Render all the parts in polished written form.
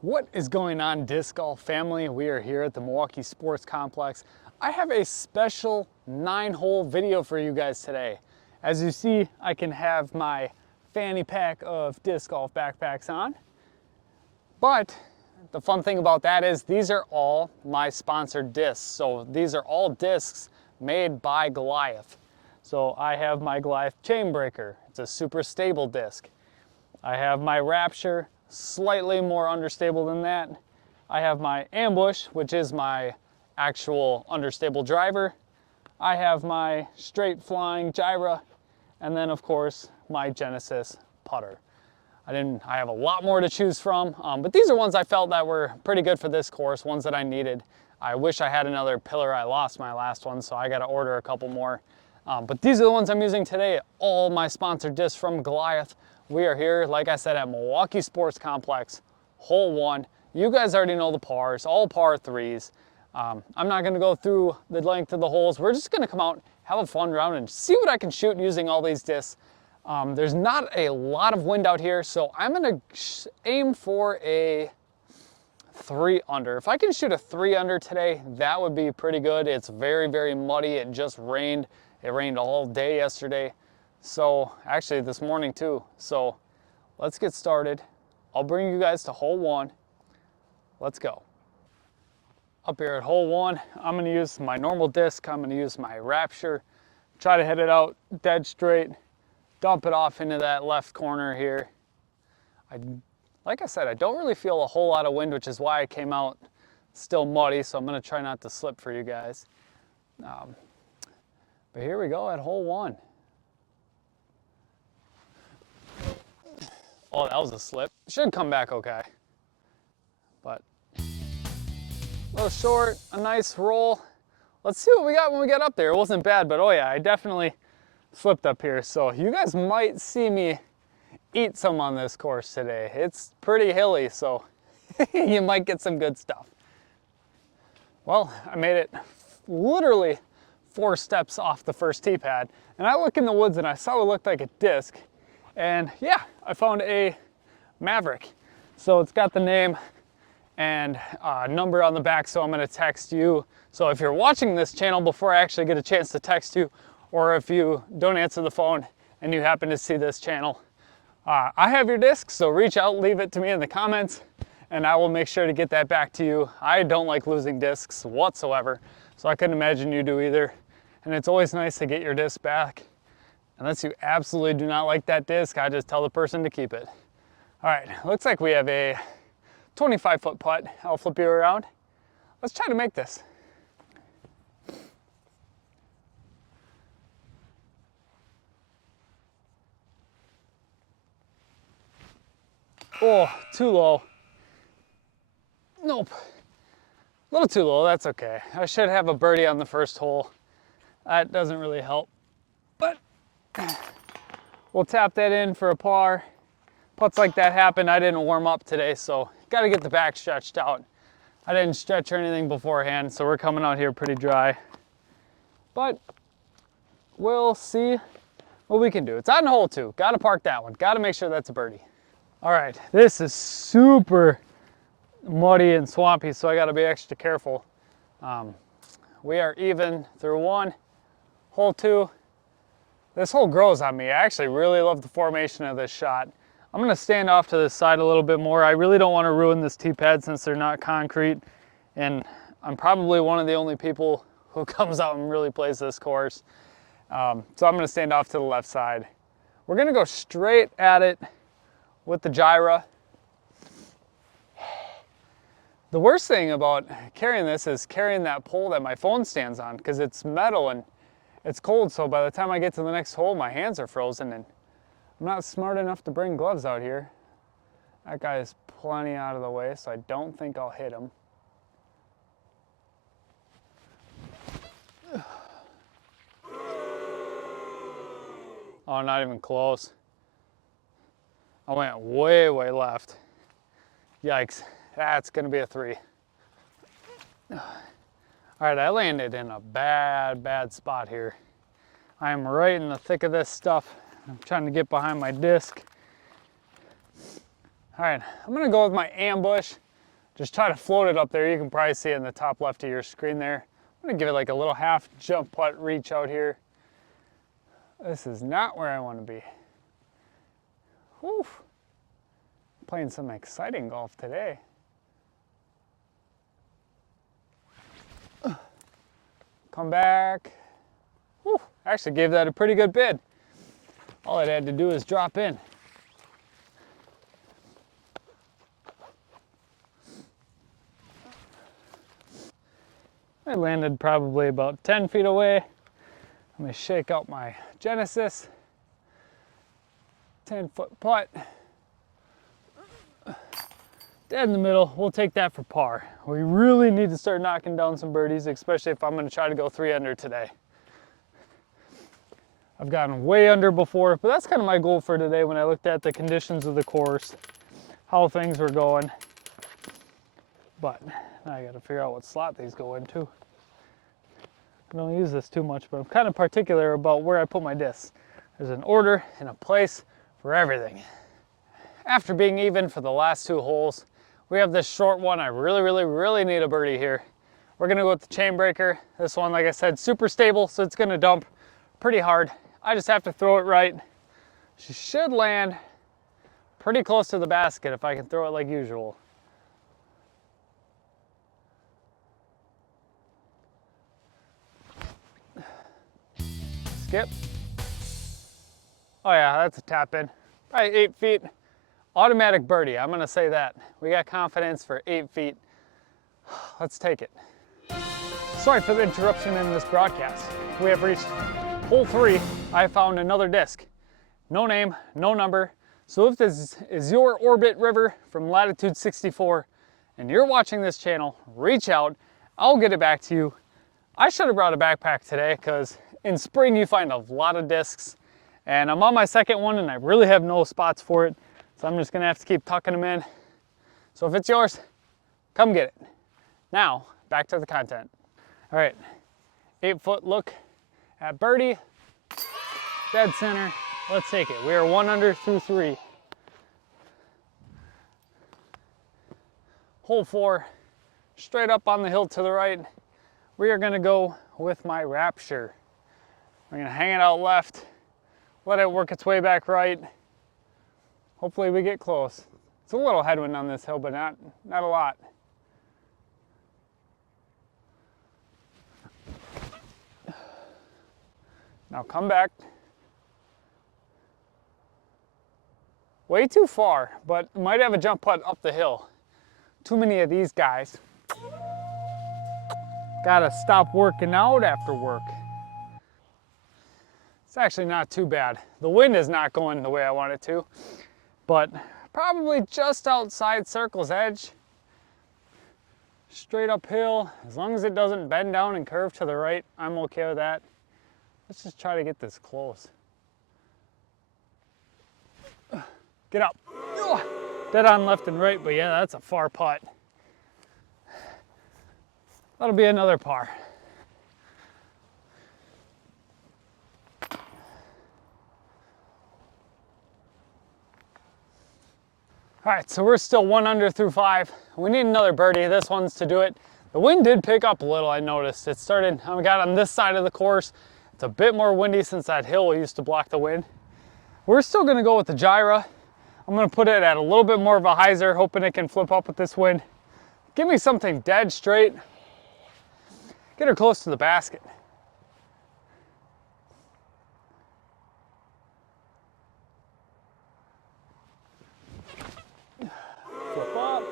What is going on, disc golf family? We are here at the Milwaukee Sports Complex. I have a special 9-hole video for you guys today. As you see, I can have my fanny pack of disc golf backpacks on. But the fun thing about that is these are all my sponsored discs. So these are all discs made by Goliath. So I have my Goliath Chainbreaker. It's a super stable disc. I have my Rapture, slightly more understable than that. I have my Ambush, which is my actual understable driver. I have my straight flying Gyra, and then of course my Genesis putter. I have a lot more to choose from, but these are ones I felt that were pretty good for this course, ones that I needed. I wish I had another pillar. I lost my last one, so I got to order a couple more. But these are the ones I'm using today, all my sponsored discs from Goliath. We are here, like I said, at Milwaukee Sports Complex, hole 1. You guys already know the pars, all par 3s. I'm not gonna go through the length of the holes. We're just gonna come out, have a fun round, and see what I can shoot using all these discs. There's not a lot of wind out here, so I'm gonna aim for a 3 under. If I can shoot a 3 under today, that would be pretty good. It's very, very muddy. It just rained. It rained all day yesterday. So actually this morning too. So let's get started. I'll bring you guys to hole 1. Let's go. Up here at hole 1, I'm gonna use my normal disc. I'm gonna use my Rapture. Try to hit it out dead straight. Dump it off into that left corner here. Like I said, I don't really feel a whole lot of wind, which is why I came out still muddy. So I'm gonna try not to slip for you guys. But here we go at hole 1. Oh, that was a slip. Should come back okay. But a little short, a nice roll. Let's see what we got when we get up there. It wasn't bad, but oh yeah, I definitely slipped up here. So you guys might see me eat some on this course today. It's pretty hilly, so you might get some good stuff. Well, I made it literally 4 steps off the first tee pad, and I look in the woods and I saw what looked like a disc. And yeah, I found a Maverick. So it's got the name and number on the back, so I'm gonna text you. So if you're watching this channel before I actually get a chance to text you, or if you don't answer the phone and you happen to see this channel, I have your disc, so reach out, leave it to me in the comments, and I will make sure to get that back to you. I don't like losing discs whatsoever, so I couldn't imagine you do either. And it's always nice to get your disc back. Unless you absolutely do not like that disc, I just tell the person to keep it. All right, looks like we have a 25-foot putt. I'll flip you around. Let's try to make this. Oh, too low. Nope. A little too low, that's okay. I should have a birdie on the first hole. That doesn't really help. But we'll tap that in for a par. Putts like that happen. I didn't warm up today, so got to get the back stretched out. I didn't stretch or anything beforehand, so we're coming out here pretty dry. But we'll see what we can do. It's on hole 2. Got to park that one. Got to make sure that's a birdie. All right, this is super muddy and swampy, so I got to be extra careful. We are even through 1. Hole 2. This hole grows on me. I actually really love the formation of this shot. I'm gonna stand off to the side a little bit more. I really don't want to ruin this tee pad since they're not concrete. And I'm probably one of the only people who comes out and really plays this course. So I'm gonna stand off to the left side. We're gonna go straight at it with the Gyra. The worst thing about carrying this is carrying that pole that my phone stands on, because it's metal and it's cold, so by the time I get to the next hole, my hands are frozen, and I'm not smart enough to bring gloves out here. That guy is plenty out of the way, so I don't think I'll hit him. Oh, not even close. I went way, way left. Yikes, that's gonna be a 3. All right, I landed in a bad spot here. I am right in the thick of this stuff. I'm trying to get behind my disc. All right, I'm gonna go with my Ambush. Just try to float it up there. You can probably see it in the top left of your screen there. I'm gonna give it like a little half jump putt reach out here. This is not where I want to be. Whew. Playing some exciting golf today. Come back. Whew. Actually gave that a pretty good bid. All it had to do is drop in. I landed probably about 10 feet away. Let me shake out my Genesis. 10-foot putt. Dead in the middle. We'll take that for par. We really need to start knocking down some birdies, especially if I'm going to try to go 3 under today. I've gotten way under before, but that's kind of my goal for today when I looked at the conditions of the course, how things were going. But now I got to figure out what slot these go into. I don't use this too much, but I'm kind of particular about where I put my discs. There's an order and a place for everything. After being even for the last 2 holes, we have this short one. I really need a birdie here. We're gonna go with the chain breaker. This one, like I said, super stable, so it's gonna dump pretty hard. I just have to throw it right. She should land pretty close to the basket if I can throw it like usual. Skip. Oh yeah, that's a tap in. Probably 8 feet. Automatic birdie, I'm gonna say that. We got confidence for 8 feet. Let's take it. Sorry for the interruption in this broadcast. We have reached hole 3. I found another disc. No name, no number. So if this is your Orbit River from latitude 64 and you're watching this channel, reach out. I'll get it back to you. I should have brought a backpack today because in spring you find a lot of discs, and I'm on my 2nd one and I really have no spots for it. So I'm just gonna have to keep tucking them in. So if it's yours, come get it. Now, back to the content. All right, 8-foot look at birdie. Dead center, let's take it. We are 1 under through 3. Hole 4, straight up on the hill to the right. We are gonna go with my Rapture. We're gonna hang it out left, let it work its way back right. Hopefully we get close. It's a little headwind on this hill, but not a lot. Now come back. Way too far, but might have a jump putt up the hill. Too many of these guys. Gotta stop working out after work. It's actually not too bad. The wind is not going the way I want it to, but probably just outside circle's edge. Straight uphill, as long as it doesn't bend down and curve to the right, I'm okay with that. Let's just try to get this close. Get up. Dead on left and right, but yeah, that's a far putt. That'll be another par. All right, so we're still 1 under through 5. We need another birdie. This one's to do it. The wind did pick up a little, I noticed. It started, I got on this side of the course. It's a bit more windy since that hill used to block the wind. We're still gonna go with the Gyra. I'm gonna put it at a little bit more of a hyzer, hoping it can flip up with this wind. Give me something dead straight. Get her close to the basket. Flip up,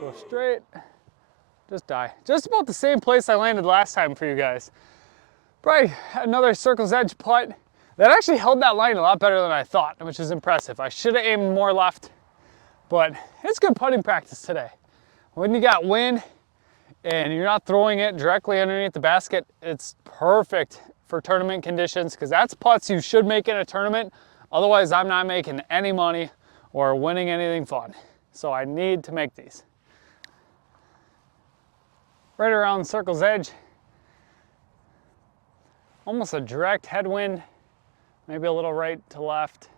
go straight, just die. Just about the same place I landed last time for you guys. Probably another circle's edge putt. That actually held that line a lot better than I thought, which is impressive. I should have aimed more left, but it's good putting practice today. When you got wind and you're not throwing it directly underneath the basket, it's perfect for tournament conditions because that's putts you should make in a tournament. Otherwise, I'm not making any money or winning anything fun. So I need to make these. Right around circle's edge. Almost a direct headwind. Maybe a little right to left.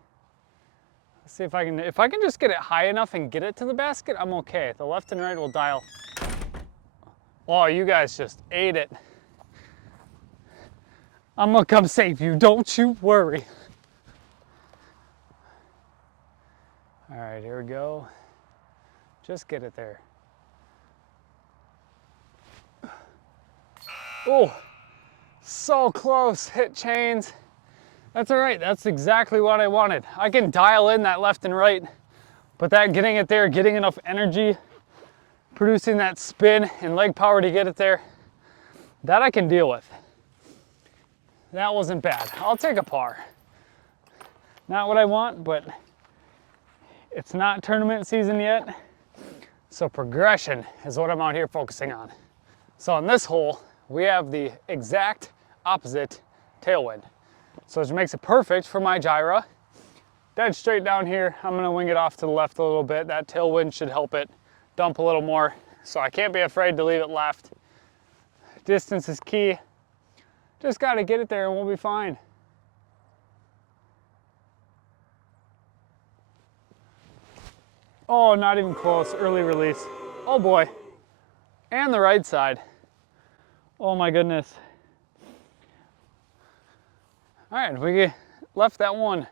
Let's see if I can just get it high enough and get it to the basket, I'm okay. The left and right will dial. Oh, you guys just ate it. I'm gonna come save you, don't you worry. All right, here we go. Just get it there. Oh, so close, hit chains. That's all right, that's exactly what I wanted. I can dial in that left and right, but that getting it there, getting enough energy, producing that spin and leg power to get it there, that I can deal with. That wasn't bad. I'll take a par. Not what I want, but it's not tournament season yet, so progression is what I'm out here focusing on. So on this hole, we have the exact opposite tailwind. So which makes it perfect for my gyra. Dead straight down here, I'm gonna wing it off to the left a little bit. That tailwind should help it dump a little more. So I can't be afraid to leave it left. Distance is key. Just gotta get it there and we'll be fine. Oh, not even close, early release. Oh boy, and the right side. Oh my goodness. All right, we left that one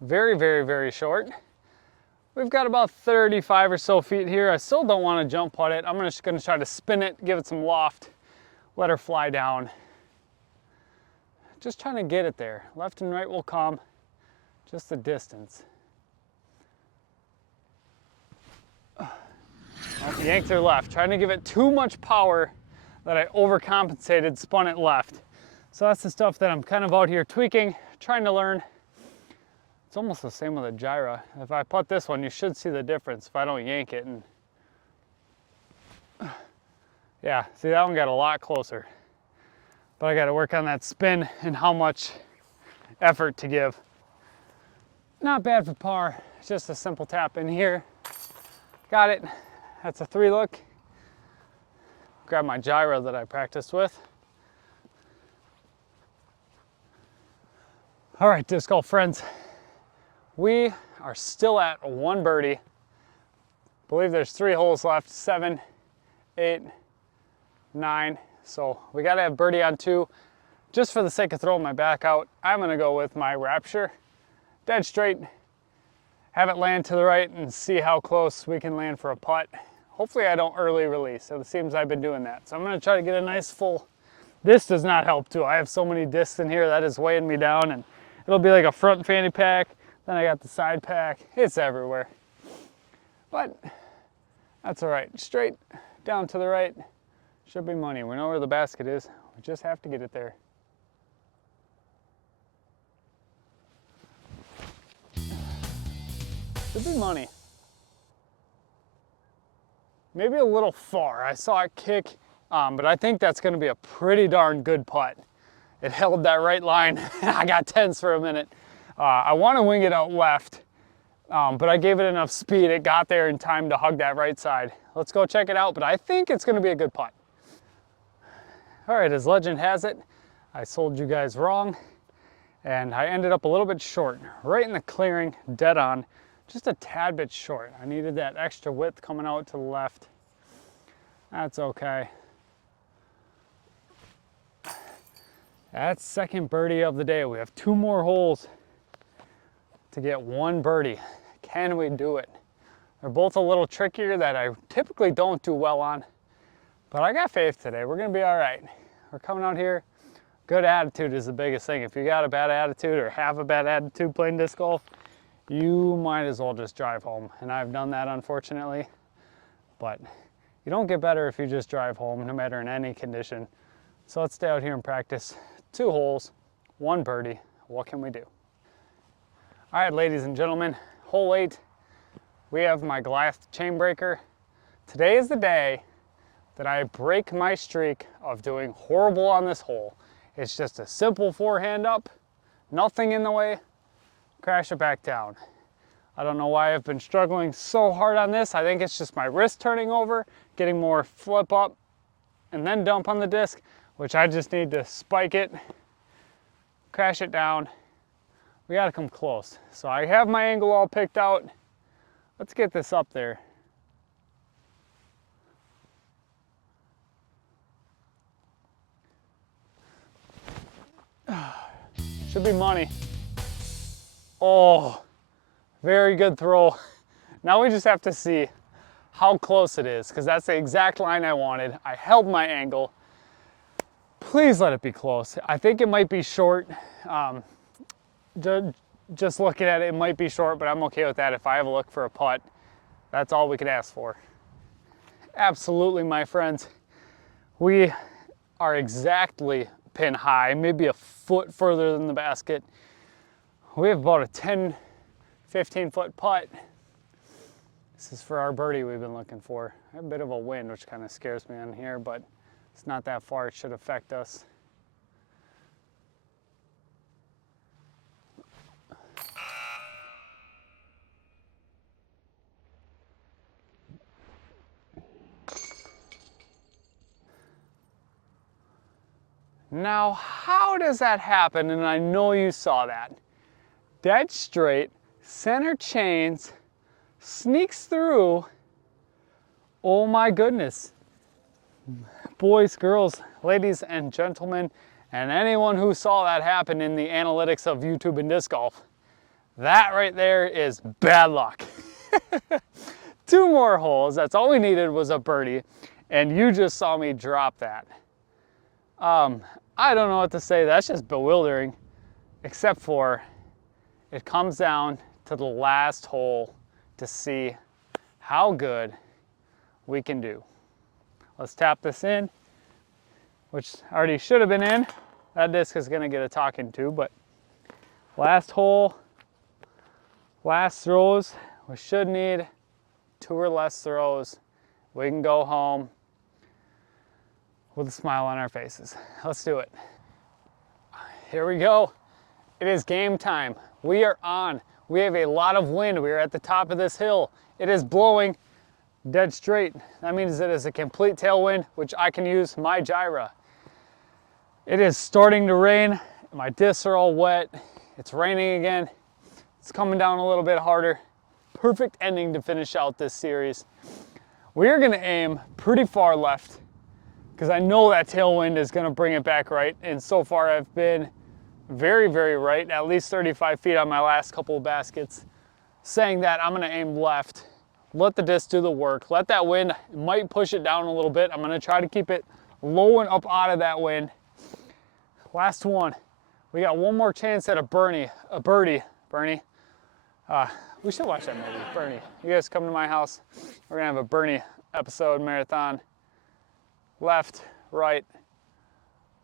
very, very, very short. We've got about 35 or so feet here. I still don't want to jump putt it. I'm just gonna try to spin it, give it some loft, let her fly down. Just trying to get it there. Left and right will come, just the distance. Oh, yanked her left, trying to give it too much power that I overcompensated, spun it left. So that's the stuff that I'm kind of out here tweaking, trying to learn. It's almost the same with a gyra. If I putt this one, you should see the difference if I don't yank it. And yeah, see, that one got a lot closer. But I got to work on that spin and how much effort to give. Not bad for par. It's just a simple tap in here. Got it. That's a 3 look. Grab my gyra that I practiced with. All right, disc golf friends. We are still at 1 birdie. I believe there's 3 holes left, 7, 8, 9. So we gotta have birdie on 2. Just for the sake of throwing my back out, I'm gonna go with my Rapture. Dead straight, have it land to the right and see how close we can land for a putt. Hopefully I don't early release. So it seems I've been doing that. So I'm gonna try to get a nice full. This does not help too. I have so many discs in here that is weighing me down, and it'll be like a front fanny pack. Then I got the side pack. It's everywhere. But that's all right. Straight down to the right. Should be money. We know where the basket is. We just have to get it there. Should be money. Maybe a little far. I saw it kick, but I think that's going to be a pretty darn good putt. It held that right line. I got tense for a minute. I want to wing it out left, but I gave it enough speed. It got there in time to hug that right side. Let's go check it out, but I think it's going to be a good putt. All right, as legend has it, I sold you guys wrong, and I ended up a little bit short, right in the clearing, dead on, just a tad bit short. I needed that extra width coming out to the left. That's okay. That's second birdie of the day. We have 2 more holes to get 1 birdie. Can we do it? They're both a little trickier that I typically don't do well on, but I got faith today. We're gonna be all right. We're coming out here. Good attitude is the biggest thing. If you got a bad attitude or have a bad attitude playing disc golf, you might as well just drive home. And I've done that, unfortunately. But you don't get better if you just drive home, no matter in any condition. So let's stay out here and practice. 2 holes, 1 birdie. What can we do? All right, ladies and gentlemen, hole 8. We have my Goliath chain breaker. Today is the day that I break my streak of doing horrible on this hole. It's just a simple forehand up, nothing in the way, crash it back down. I don't know why I've been struggling so hard on this. I think it's just my wrist turning over, getting more flip up, and then dump on the disc, which I just need to spike it, crash it down, we gotta come close. So I have my angle all picked out. Let's get this up there. Should be money. Oh, very good throw. Now we just have to see how close it is, because that's the exact line I wanted. I held my angle. Please let it be close. I think it might be short. Just looking at it, it might be short, but I'm okay with that. If I have a look for a putt, that's all we can ask for. Absolutely, my friends. We are exactly pin high, maybe a foot further than the basket. We have about a 10, 15 foot putt. This is for our birdie we've been looking for. I have a bit of a wind, which kind of scares me on here, but it's not that far. It should affect us. Now, how does that happen? And I know you saw that. Dead straight, center chains, sneaks through. Oh my goodness. Boys, girls, ladies and gentlemen, and anyone who saw that happen in the analytics of YouTube and disc golf, that right there is bad luck. 2 more holes, that's all we needed was a birdie, and you just saw me drop that. I don't know what to say, that's just bewildering, except for it comes down to the last hole to see how good we can do. Let's tap this in, which already should have been in. That disc is gonna get a talking to, but last hole, last throws. We should need 2 or less throws. We can go home with a smile on our faces. Let's do it. Here we go. It is game time. We are on. We have a lot of wind. We are at the top of this hill. It is blowing dead straight. That means it is a complete tailwind, which I can use my Gyra. It is starting to rain. My discs are all wet. It's raining again. It's coming down a little bit harder. Perfect ending to finish out this series. We are gonna aim pretty far left, because I know that tailwind is gonna bring it back right. And so far I've been very, very right, at least 35 feet on my last couple of baskets. Saying that, I'm gonna aim left, let the disc do the work, let that wind, might push it down a little bit. I'm gonna try to keep it low and up out of that wind. Last one. We got one more chance at a birdie. Bernie. We should watch that movie, Bernie. You guys come to my house, we're gonna have a Bernie episode marathon. Left, right,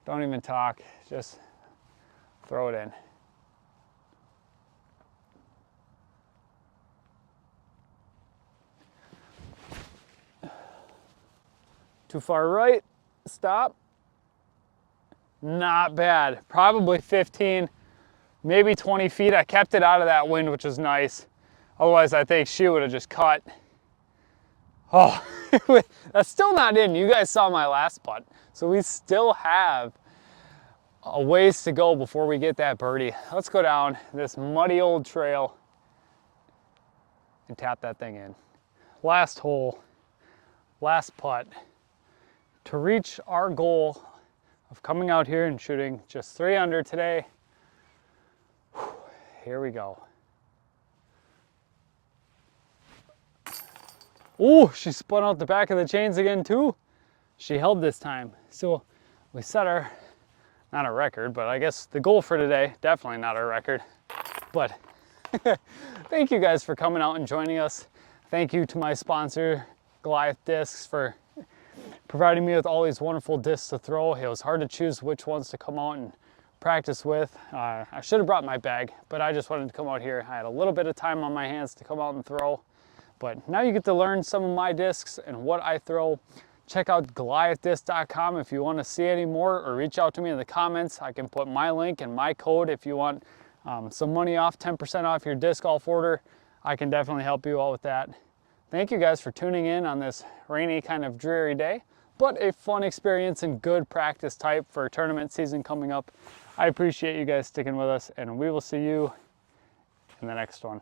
don't even talk, just throw it in. Too far right, stop. Not bad, probably 15, maybe 20 feet. I kept it out of that wind, which is nice. Otherwise, I think she would have just cut. Oh, that's still not in. You guys saw my last putt. So we still have a ways to go before we get that birdie. Let's go down this muddy old trail and tap that thing in. Last hole, last putt. To reach our goal of coming out here and shooting just 3 under today. Here we go. Ooh, she spun out the back of the chains again too. She held this time. So we set our, not a record, but I guess the goal for today, definitely not a record. But thank you guys for coming out and joining us. Thank you to my sponsor, Goliath Discs, for providing me with all these wonderful discs to throw. It was hard to choose which ones to come out and practice with. I should have brought my bag, but I just wanted to come out here. I had a little bit of time on my hands to come out and throw. But now you get to learn some of my discs and what I throw. Check out GoliathDisc.com if you want to see any more, or reach out to me in the comments. I can put my link and my code if you want some money off, 10% off your disc golf order. I can definitely help you out with that. Thank you guys for tuning in on this rainy, kind of dreary day, but a fun experience and good practice type for tournament season coming up. I appreciate you guys sticking with us, and we will see you in the next one.